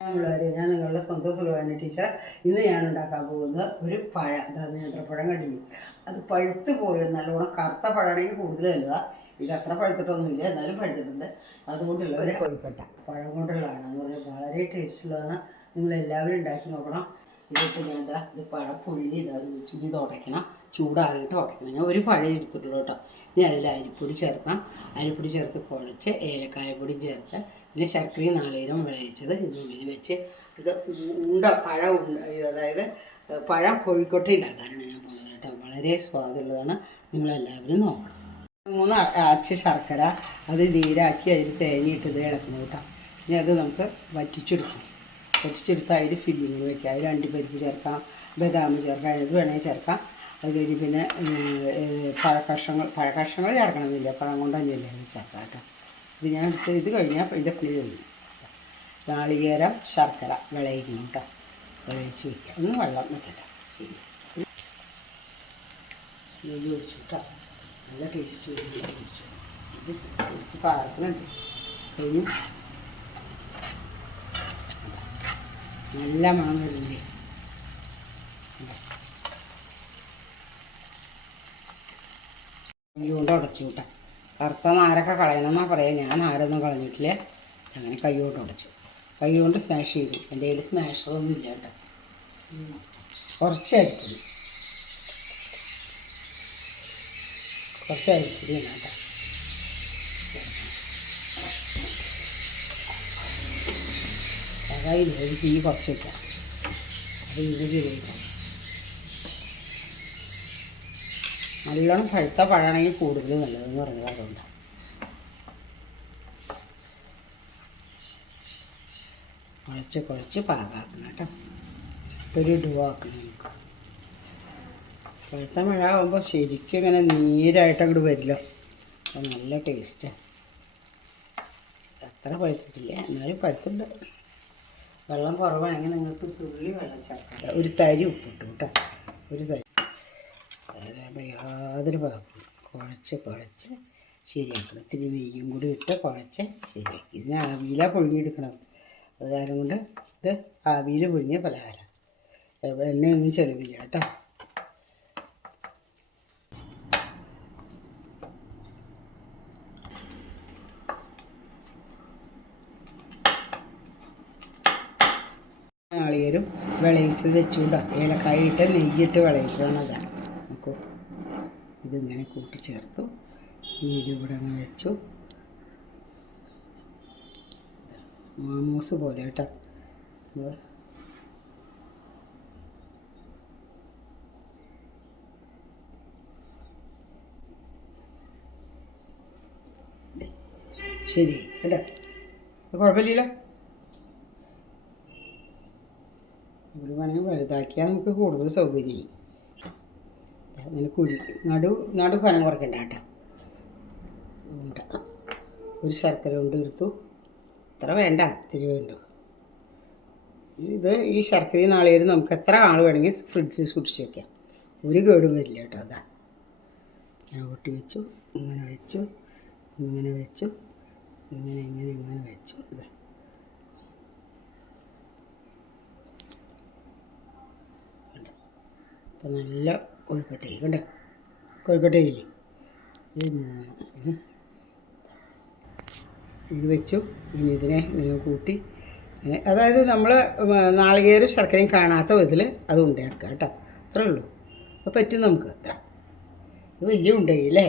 നമ്മളൊരു ഞാൻ നിങ്ങളുടെ സ്വന്തം സുലഭാന ടീച്ചർ ഇന്ന് ഞാൻ ഉണ്ടാക്കാൻ പോകുന്നത് ഒരു പഴം. ദാ നേന്ത്രപ്പഴം കണ്ടില്ലേ അത് പഴുത്ത് പോയി. നല്ലോണം കറുത്ത പഴമാണെങ്കിൽ കൂടുതൽ നല്ലതാ. ഇത് അത്ര പഴുത്തിട്ടൊന്നുമില്ല. എന്നാലും പഴുത്തിട്ടുണ്ട്. അതുകൊണ്ടുള്ള ഒരു കൊഴുക്കട്ട. പഴം കൊണ്ടുള്ളതാണ്. എന്ന് പറഞ്ഞാൽ വളരെ ടേസ്റ്റുള്ളതാണ്. നിങ്ങൾ എല്ലാവരും ഉണ്ടാക്കി നോക്കണം. ഇതിപ്പോൾ ഞാൻ എന്താ ഇത് പഴം പുഴുങ്ങി ഇതാ ചുരി തുടയ്ക്കണം ചൂടാറിയിട്ട് ഉടയ്ക്കണം ഞാൻ ഒരു പഴം എടുത്തിട്ടുള്ളൂ കേട്ടോ. ഇനി അതിൽ അരിപ്പൊടി ചേർക്കാം അരിപ്പൊടി ചേർത്ത് കുഴച്ച് ഏലക്കായപ്പൊടി ചേർത്ത് പിന്നെ ശർക്കരയും നാളീരവും വിളയിച്ചത് ഇതിനുള്ളിൽ വെച്ച് ഇത് ഉണ്ട പഴം ഉണ്ട അതായത് പഴം കോഴിക്കോട്ട ഉണ്ടാക്കാനാണ് ഞാൻ പോകുന്നത് കേട്ടോ. വളരെ സ്വാദുള്ളതാണ്. നിങ്ങളെല്ലാവരും നോക്കണം. മൂന്ന് അച്ച ശർക്കര അത് നീരാക്കി അതിൽ തേങ്ങയിട്ടത് ഇളക്കുന്നു കേട്ടോ. ഇനി അത് നമുക്ക് വറ്റിച്ചെടുക്കാം. വറ്റിച്ചെടുത്ത് അതിൽ ഫില്ലിങ് വെക്കാം. അതിൽ അണ്ടിപ്പരിപ്പ് ചേർക്കാം ബദാം ചേർക്കാം ഏത് വേണമെങ്കിൽ ചേർക്കാം. അത് കഴിഞ്ഞ് പിന്നെ പഴക്കഷ്ണങ്ങൾ പഴക്കഷ്ണങ്ങൾ ചേർക്കണമെന്നില്ല. പഴം കൊണ്ട് തന്നെയല്ലേ ചേർക്കാം കേട്ടോ ഇത് ഞാൻ എടുത്ത് ഇത് കഴിഞ്ഞാൽ ഇതിന്റെ പുളി കഴിഞ്ഞു നാളികേരം ശർക്കര വിളയിക്കണം കേട്ടോ വിളയിച്ച് വയ്ക്കുക ഒന്ന് വെള്ളം വെക്കട്ടെ നെയ്യ് ഒഴിച്ചു കേട്ടോ നല്ല ടേസ്റ്റ് ഒഴിച്ചു. പാകത്തിനുണ്ട്. കഴിഞ്ഞു. നല്ല മണം വരുന്നില്ലേ? കൈകൊണ്ട് ഉടച്ചു വിട്ട കറുത്ത നാരൊക്കെ കളയണമെന്നാ പറയാം. ഞാൻ നാരൊന്നും കളഞ്ഞിട്ടില്ല. അങ്ങനെ കൈ അടച്ചു ഉടച്ചു. കൈ കൊണ്ട് സ്മാഷ് ചെയ്തു. എന്റെ കയ്യിൽ സ്മാഷറൊന്നും ഇല്ല കേട്ടോ. കുറച്ചായിരിക്കും. കുറച്ചായിരിക്കും അതായത് അതായില്ല ഒരു തീ കുറച്ച് വെക്കാം. അത് ഇത് ഉപയോഗിക്കാം നല്ലോണം പഴുത്ത പഴമാണെങ്കിൽ കൂടുതൽ നല്ലതെന്ന് പറഞ്ഞത് അതുകൊണ്ട്. കുഴച്ച് കുഴച്ച് പാകാക്കണം കേട്ടോ. ഒരു ഇടുവാക്കണം നമുക്ക്. പഴുത്ത മഴ ആകുമ്പോൾ ശരിക്കും ഇങ്ങനെ നീരായിട്ട് അങ്ങോട്ട് വരില്ല. അപ്പം നല്ല ടേസ്റ്റാണ് അത്ര പഴുത്തിട്ടില്ല. എന്നാലും പഴുത്തുണ്ട് വെള്ളം കുറവാണെങ്കിൽ നിങ്ങൾക്ക് തുള്ളി വെള്ളം ചേർക്കാം. ഒരു തരി ഉപ്പിട്ടു കേട്ടോ. ഒരു തരി. അതായത് യാതൊരു പാകം കുഴച്ച് കുഴച്ച് ശരിയാക്കണം. ഇത്തിരി നെയ്യും കൂടി ഇട്ട് കുഴച്ച് ശരിയാക്കി. ഇതിന് ആവിയിലാണ് പുഴുങ്ങിയെടുക്കണം അത് കാരണം കൊണ്ട് ഇത് ആവിയിൽ പുഴുങ്ങിയ പലഹാരം. എണ്ണയൊന്നും ചെലവില്ല കേട്ടോ. നാളികേരും വിളയിച്ചത് വെച്ചുകൊണ്ടോ? ഏലക്കായ ഇട്ട് നെയ്യിട്ട് വിളയിച്ചതാണ്? അത്. നോക്കൂ ഇതിങ്ങനെ കൂട്ടിച്ചേർത്തു. ഇനി ഇതിവിടെ അങ്ങ് വെച്ചു. മാമൂസ് പോലെ കേട്ടോ. ശരി കേട്ടോ കുഴപ്പമില്ലല്ലോ. ഇവിടെ വേണമെങ്കിൽ വലുതാക്കിയാൽ നമുക്ക് കൂടുതൽ സൗകര്യമായി അങ്ങനെ കുഴി നടു നടു കനം കുറയ്ക്കണ്ട കേട്ടോ. ഒരു ശർക്കര കൊണ്ട് എടുത്തു. ഇത്ര വേണ്ട ഇത്തിരി വേണ്ടു ഇത് ഈ ശർക്കരയും നാളെ നമുക്ക് എത്ര ആൾ വേണമെങ്കിൽ ഫ്രിഡ്ജിൽ സൂക്ഷിച്ച് വെക്കാം. ഒരു കേടും വരില്ല കേട്ടോ അതാ. ഞാൻ കൊട്ടി വെച്ചു ഇങ്ങനെ വെച്ചു ഇങ്ങനെ വെച്ചു ഇങ്ങനെ ഇങ്ങനെ ഇങ്ങനെ വെച്ചു ഇതാ. അപ്പം നല്ല കോഴിക്കോട്ടേ കണ്ടോ? കോഴിക്കോട്ടേ ഇത് വെച്ചു. ഇനി ഇതിനെ ഇങ്ങനെ കൂട്ടി അതായത് നമ്മൾ നാളികേരും ശർക്കരയും കാണാത്ത വിധത്തിൽ അത് ഉണ്ടാക്കുക കേട്ടോ. അത്രേ ഉള്ളൂ. അപ്പോൾ പറ്റും നമുക്ക്. ഇത് വലിയ ഉണ്ടായി അല്ലേ?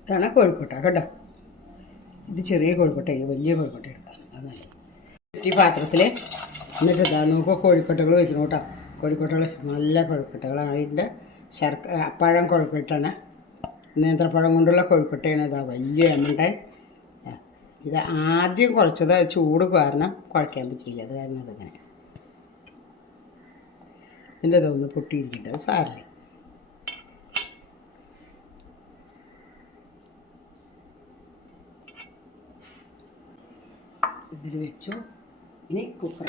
ഇതാണ് കോഴിക്കോട്ട കേട്ടോ. ഇത് ചെറിയ കോഴിക്കോട്ട വലിയ കോഴിക്കോട്ട എടുക്കാം അത് ഈ പാത്രത്തിൽ എന്നിട്ട് ഇതാ നമുക്ക് കോഴിക്കോട്ടകൾ വയ്ക്കണം കേട്ടോ. കോഴിക്കോട്ടകൾ നല്ല കോഴിക്കോട്ടകളാണ്. അതിന്റെ ശർക്ക പഴം കോഴിക്കോട്ടാണ്. നേന്ത്രപ്പഴം കൊണ്ടുള്ള കോഴിക്കോട്ടയാണ് ഇതാ വലിയ എമണ്ടൻ ഇത് ആദ്യം കുഴച്ചത് ചൂട് കാരണം കുഴക്കാൻ പറ്റിയില്ല. അത് കാരണം അതിങ്ങനെ. ഇതിന്റെ ഇതൊന്ന് പൊട്ടിയിരിക്കട്ടെ അത് സാറില്ല ഇതിൽ വെച്ചു. ഇനി കുക്കർ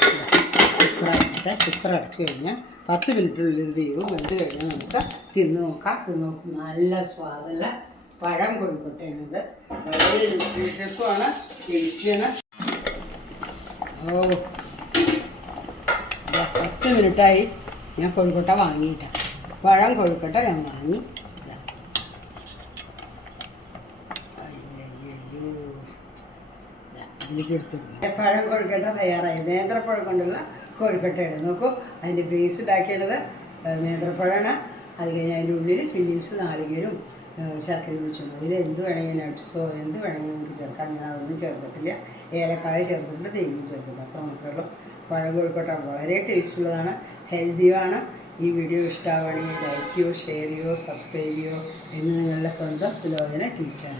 കുക്കർ അടച്ചിട്ട് കുക്കർ അടച്ചു കഴിഞ്ഞാൽ പത്ത് മിനിറ്റിനുള്ളിൽ ഇത് വേവും. വെന്ത് കഴിഞ്ഞാൽ നമുക്ക് തിന്ന് നോക്കാം. തിന്ന് നോക്കും നല്ല സ്വാദുള്ള പഴം കോഴിക്കോട്ടയാണിത് വളരെ ന്യൂട്രീഷ്യസുമാണ് ടേസ്റ്റിയാണ് ഓ. പത്ത് മിനിറ്റായി ഞാൻ കൊഴുക്കട്ട വാങ്ങിയിട്ടാണ് പഴം കൊഴുക്കട്ട ഞാൻ വാങ്ങി. ഇതിലേക്ക് എടുത്തിട്ടുണ്ട്. പഴം കോഴിക്കട്ട തയ്യാറായി. നേന്ത്രപ്പഴം കൊണ്ടുള്ള കോഴിക്കട്ടയാണ് നോക്കൂ. അതിന്റെ ബേസ് ഉണ്ടാക്കിയത് നേന്ത്രപ്പഴമാണ് അത് കഴിഞ്ഞ് അതിന്റെ ഉള്ളിൽ ഫിലിംസ് നാളികേരും ശർക്കരയും വെച്ചിട്ടുണ്ട് അതിൽ എന്ത് വേണമെങ്കിൽ നട്ട്സോ എന്ത് വേണമെങ്കിലും നമുക്ക് ചേർക്കാം. ഞാൻ അതൊന്നും ചേർത്തിട്ടില്ല. ഏലക്കായ ചേർത്തിട്ടുണ്ട് തേങ്ങയും ചേർത്തിട്ടുണ്ട്. അത്ര മാത്രമേ ഉള്ളൂ. പഴം കോഴിക്കോട്ട വളരെ ടേസ്റ്റുള്ളതാണ് ഹെൽത്തിയുമാണ് ഈ വീഡിയോ ഇഷ്ടമാവുകയാണെങ്കിൽ ലൈക്ക് ചെയ്യോ ഷെയർ ചെയ്യോ സബ്സ്ക്രൈബ് ചെയ്യോ എന്ന് നിങ്ങളുടെ സ്വന്തം സുലോചന ടീച്ചർ